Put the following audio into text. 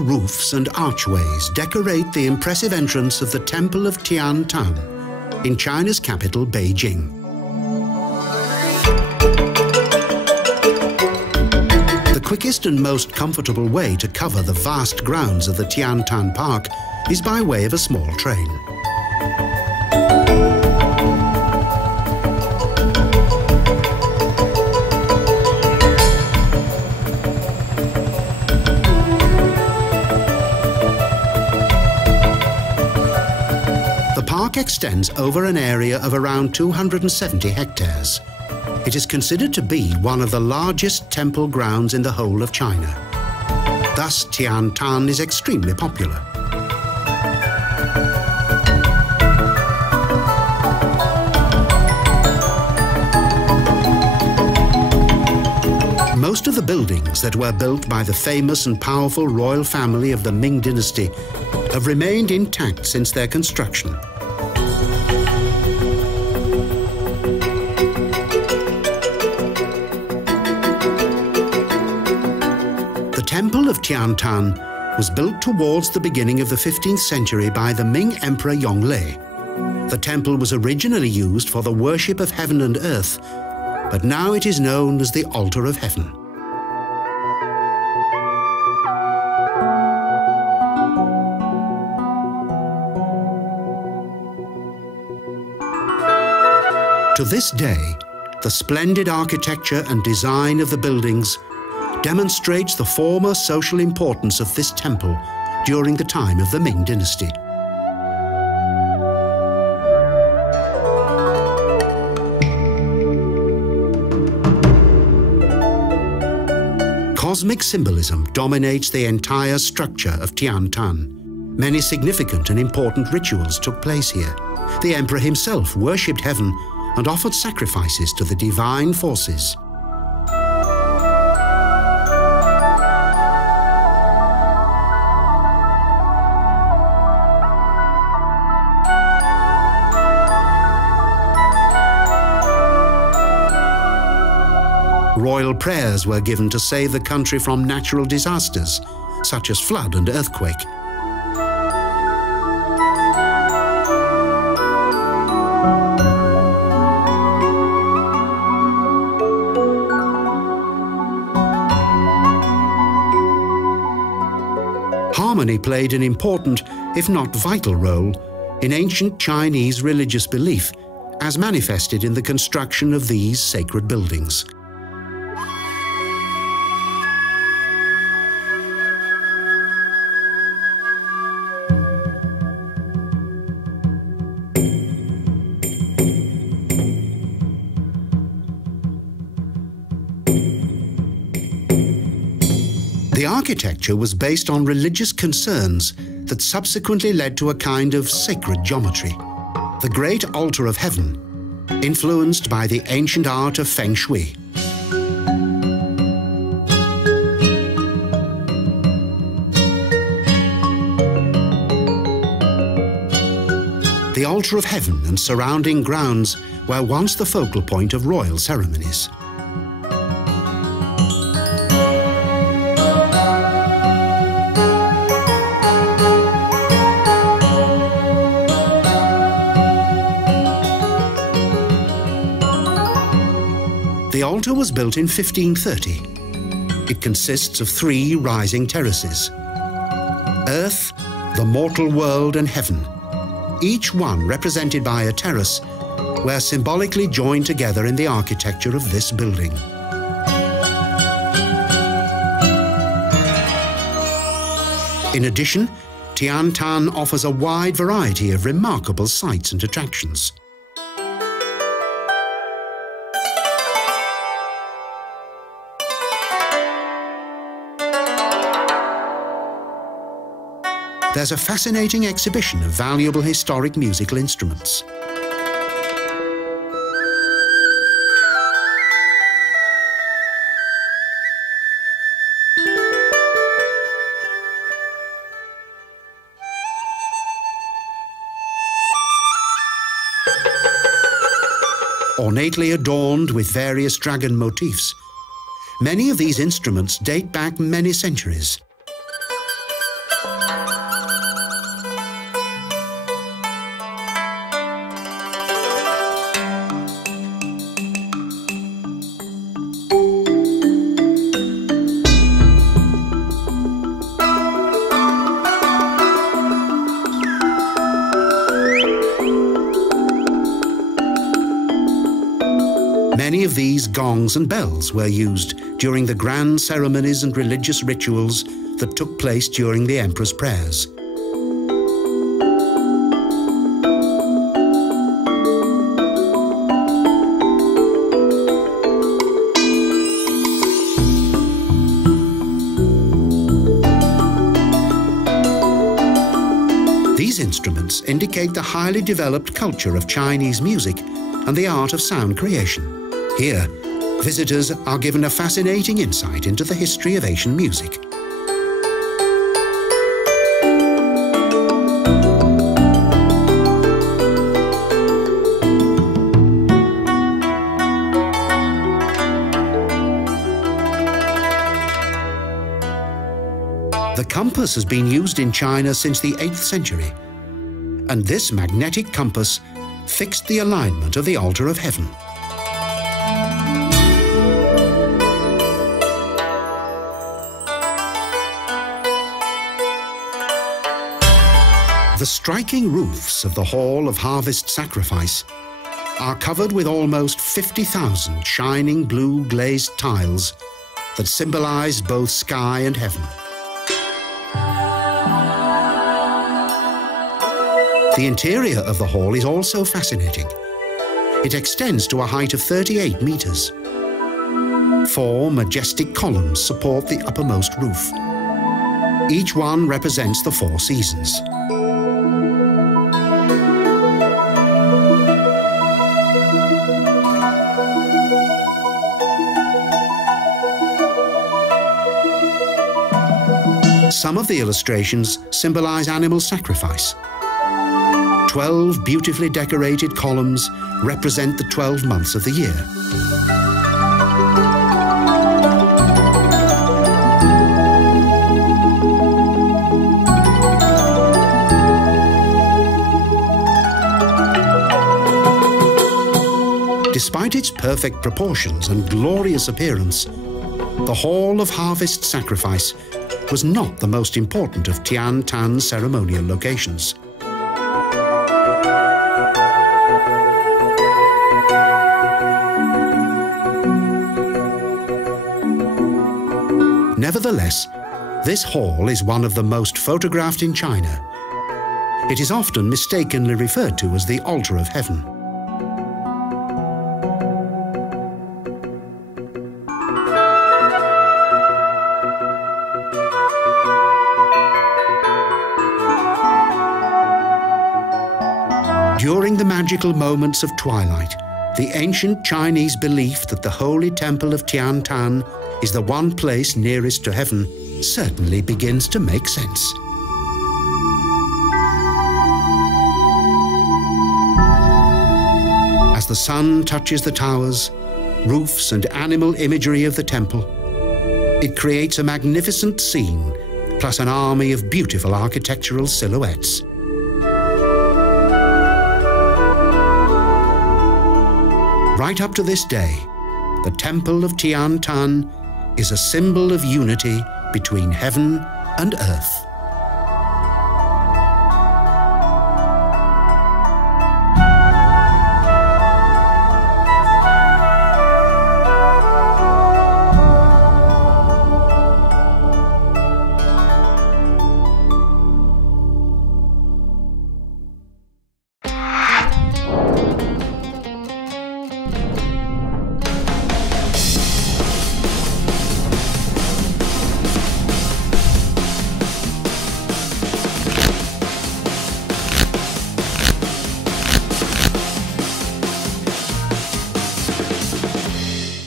roofs and archways decorate the impressive entrance of the Temple of Tian Tan in China's capital, Beijing. The quickest and most comfortable way to cover the vast grounds of the Tian Tan Park is by way of a small train. The park extends over an area of around 270 hectares. It is considered to be one of the largest temple grounds in the whole of China. Thus, Tian Tan is extremely popular. Most of the buildings that were built by the famous and powerful royal family of the Ming Dynasty have remained intact since their construction. The Temple of Tian Tan was built towards the beginning of the 15th century by the Ming Emperor Yongle. The temple was originally used for the worship of heaven and earth, but now it is known as the Altar of Heaven. To this day, the splendid architecture and design of the buildings demonstrates the former social importance of this temple during the time of the Ming Dynasty. Cosmic symbolism dominates the entire structure of Tian Tan. Many significant and important rituals took place here. The emperor himself worshipped heaven and offered sacrifices to the divine forces. Royal prayers were given to save the country from natural disasters, such as flood and earthquake. Harmony played an important, if not vital, role in ancient Chinese religious belief, as manifested in the construction of these sacred buildings. The architecture was based on religious concerns that subsequently led to a kind of sacred geometry. The Great Altar of Heaven, influenced by the ancient art of Feng Shui. The Altar of Heaven and surrounding grounds were once the focal point of royal ceremonies. The altar was built in 1530. It consists of 3 rising terraces: Earth, the mortal world, and heaven, each one represented by a terrace, were symbolically joined together in the architecture of this building. In addition, Tian Tan offers a wide variety of remarkable sights and attractions. There's a fascinating exhibition of valuable historic musical instruments. Ornately adorned with various dragon motifs, many of these instruments date back many centuries. gongs and bells were used during the grand ceremonies and religious rituals that took place during the emperor's prayers. These instruments indicate the highly developed culture of Chinese music and the art of sound creation. Here, visitors are given a fascinating insight into the history of Asian music. The compass has been used in China since the 8th century, and this magnetic compass fixed the alignment of the altar of heaven. The striking roofs of the Hall of Harvest Sacrifice are covered with almost 50,000 shining blue glazed tiles that symbolize both sky and heaven. The interior of the hall is also fascinating. It extends to a height of 38 meters. 4 majestic columns support the uppermost roof. Each one represents the 4 seasons. Some of the illustrations symbolize animal sacrifice. 12 beautifully decorated columns represent the 12 months of the year. Despite its perfect proportions and glorious appearance, the Hall of Harvest Sacrifice was not the most important of Tian Tan's ceremonial locations. Nevertheless, this hall is one of the most photographed in China. It is often mistakenly referred to as the Altar of Heaven. During the magical moments of twilight, the ancient Chinese belief that the holy Temple of Tian Tan is the one place nearest to heaven certainly begins to make sense. As the sun touches the towers, roofs and animal imagery of the temple, it creates a magnificent scene, plus an army of beautiful architectural silhouettes. Right up to this day, the Temple of Tian Tan is a symbol of unity between heaven and earth.